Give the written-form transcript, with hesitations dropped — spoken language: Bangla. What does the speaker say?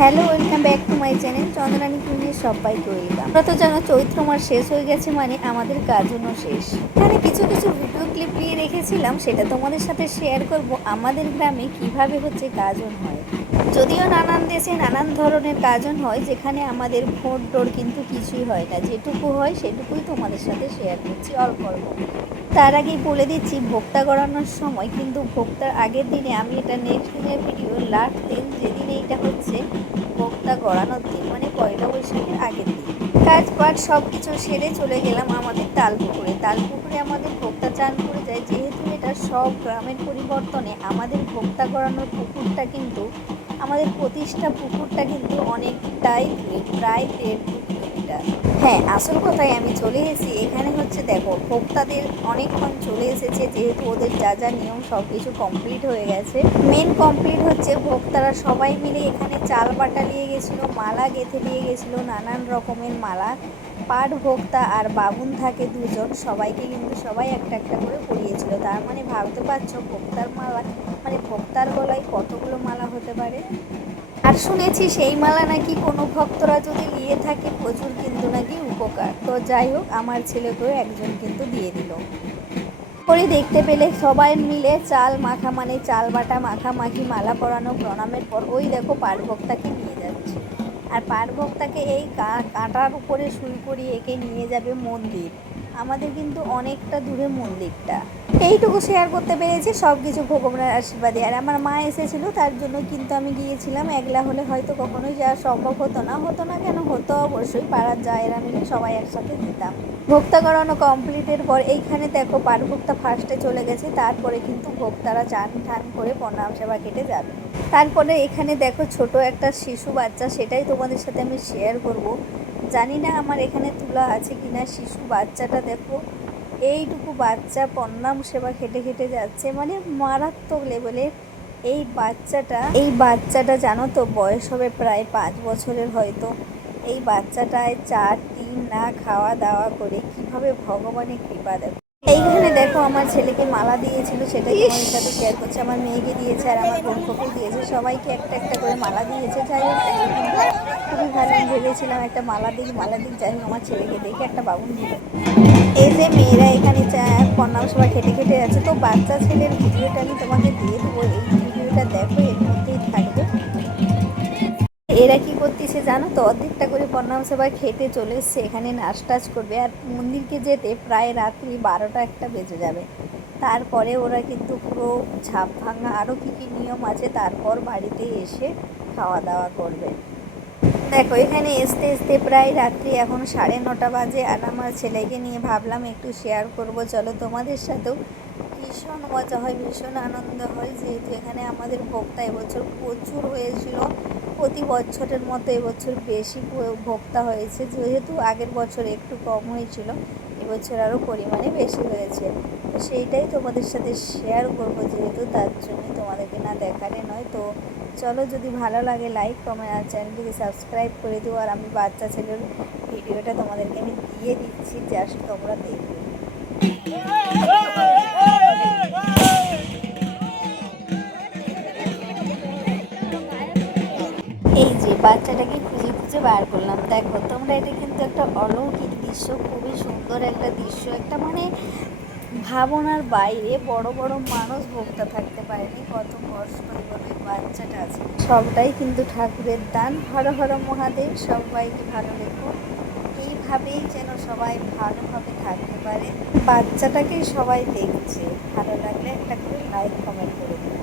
Hello, welcome back to my channel Chandrani কুইনে সবাইকে ওয়েলকাম। আমরা তো জানো চৈত্র মাস শেষ হয়ে গেছে মানে আমাদের গাজনও শেষ। এখানে কিছু কিছু ভিডিও ক্লিপ নিয়ে রেখেছিলাম, সেটা তোমাদের সাথে শেয়ার করব আমাদের গ্রামে কিভাবে হচ্ছে গাজন হয়। যদিও নানান দেশে নানান ধরনের গাজন হয়, যেখানে আমাদের ভোট ডোর কিন্তু কিছুই হয় না, যেটুকু হয় সেটুকুই তোমাদের সাথে শেয়ার করছি অল্প অল্প। তার আগেই বলে দিচ্ছি, ভোক্তা গড়ানোর সময় কিন্তু ভোক্তার আগের দিনে আমি এটা নেক্সট দিনের ভিডিও লাস্ট দিন যেদিন এইটা হচ্ছে ভোক্তা গড়ানোর দিন মানে পয়লা বৈশাখের আগের দিন কাজ পাট সব কিছু সেরে চলে গেলাম আমাদের তালপুকুরে আমাদের ভোক্তা চান করে যায়। যেহেতু এটা সব গ্রামের পরিবর্তনে আমাদের ভোক্তা গড়ানোর পুকুরটা কিন্তু আমাদের প্রতিষ্ঠা পুকুরটা কিন্তু অনেকটাই প্রায় 1.5 কিলোমিটার। হ্যাঁ, আসল কথায় আমি চলে এসেছি এখানে হচ্ছে দেখো ভোক্তাদের অনেকক্ষণ চলে এসেছে, যেহেতু ওদের যা যা নিয়ম সব কিছু কমপ্লিট হয়ে গেছে। মেন কমপ্লিট হচ্ছে ভোক্তারা সবাই মিলে এখানে চাল বাটা নিয়ে গেছিলো, মালা গেঁথে নিয়ে গেছিলো, নানান রকমের মালা। পাট ভোক্তা আর বামুন থাকে দুজন, সবাইকে কিন্তু সবাই একটা একটা করে পরিয়েছিল। তার মানে ভাবতে পারছো ভোক্তার মালা মানে ভোক্তার গলায় কতগুলো মালা হতে পারে। আর শুনেছি সেই মালা নাকি কোনো ভক্তরা যদি নিয়ে থাকে প্রচুর কিন্তু নাকি উপকার। তো যাই হোক, আমার ছেলেকেও একজন কিন্তু দিয়ে দিল। করে দেখতে পেলে সবাই মিলে চাল মাখা মানে চাল বাটা মাখামাখি মালা পরানো প্রণামের পর ওই দেখো পাট ভক্তাকে নিয়ে যাচ্ছে। আর পাট ভক্তাকে এই কাঁটার উপরে শুই করিয়ে একে নিয়ে যাবে মন্দির। আমাদের কিন্তু অনেকটা দূরে মন্দিরটা। এইটুকু শেয়ার করতে পেরেছি, সব কিছু ভগবানের আশীর্বাদে। আর আমার মা এসেছিলো, তার জন্য কিন্তু আমি গিয়েছিলাম। একলা হলে হয়তো কখনোই যাওয়া সম্ভব হতো না কেন, হতো অবশ্যই, পাড়ার জায়েরা মিলে সবাই একসাথে যেতাম। ভোক্তা করানো কমপ্লিটের পর এইখানে দেখো পাট ভোক্তা ফার্স্টে চলে গেছে, তারপরে কিন্তু ভোক্তারা চান ঠান করে প্রণাম সেবা কেটে যাবে। তারপরে এখানে দেখো ছোট একটা শিশু বাচ্চা, সেটাই তোমাদের সাথে আমি শেয়ার করব। জানি না আমার এখানে তোলা আছে কিনা। শিশু বাচ্চাটা দেখো, এইটুকু বাচ্চা প্রণাম সেবা খেটে খেটে যাচ্ছে, মানে মারাত্মক লেভেলের। এই বাচ্চাটা জানো তো বয়স হবে প্রায় 5 বছরের হয়তো। এই বাচ্চাটায় 4 দিন না খাওয়া দাওয়া করে কিভাবে ভগবানের কৃপা দেখো। এইখানে দেখো আমার ছেলেকে মালা দিয়েছিল, সেটাই তোমাদের সাথে শেয়ার করছে। আমার মেয়েকে দিয়েছে আর আমার বোনকে দিয়েছে, সবাইকে একটা একটা করে মালা দিয়েছে। যাই হোক, খুবই ভালো। আমি ভেবেছিলাম একটা মালা দিক, যাই হোক আমার ছেলেকে দেখে একটা বাবুন দিল। এই যে মেয়েরা এখানে প্রণাম সবাই খেটে খেটে যাচ্ছে, তো বাচ্চা ছেলের ভিডিওটা আমি তোমাকে দিয়ে দেবো। এই ভিডিওটা দেখো, এর মধ্যেই থাকবে। এরা কি করতেছে জানো তো, অর্ধেকটা করে প্রণাম সবাই খেতে চলে এসছে, এখানে নাচ টাচ করবে। আর মন্দিরকে যেতে প্রায় রাত্রি 12টা-1টা বেজে যাবে। তারপরে ওরা কিন্তু পুরো ঝাঁপ ভাঙা আরও কী কী নিয়ম আছে, তারপর বাড়িতে এসে খাওয়া দাওয়া করবে। দেখো এখানে আসতে প্রায় রাত্রি এখন 9:30 বাজে। আর আমার ছেলেকে নিয়ে ভাবলাম একটু শেয়ার করব, চলো তোমাদের সাথেও। ভীষণ মজা হয়, ভীষণ আনন্দ হয়, যেহেতু এখানে আমাদের ভোক্তা এবছর প্রচুর হয়েছিল। প্রতি বছরের মতো এবছর বেশি ভোক্তা হয়েছে, যেহেতু আগের বছর একটু কম হয়েছিল, এবছর আরও পরিমাণে বেশি হয়েছে। তো সেইটাই তোমাদের সাথে শেয়ার করব, যেহেতু তার জন্যই তোমাদেরকে না দেখালে নয়। তো চলো, যদি ভালো লাগে লাইক কমেন্ট আর চ্যানেলটিকে সাবস্ক্রাইব করে দিও। আর আমি বাচ্চা ছেলের ভিডিওটা তোমাদেরকে আমি দিয়ে দিচ্ছি, জাস্ট তোমরা দেখবে। এই যে বাচ্চাটাকে খুঁজে খুঁজে বার করলাম। দেখো তোমরা, এটা কিন্তু একটা অলৌকিক দৃশ্য, খুবই সুন্দর একটা দৃশ্য। একটা মানে ভাবনার বাইরে। বড় বড় মানুষ ভোক্তা থাকতে পারেনি, কত কষ্ট এভাবে বাচ্চাটা আছে। সবটাই কিন্তু ঠাকুরের দান। হর হর মহাদেব, সবাইকে ভালো রেখো। এইভাবেই যেন সবাই ভালোভাবে থাকতে পারে। বাচ্চাটাকে সবাই দেখছে, ভালো লাগলে একটা করে লাইক কমেন্ট করে দিন।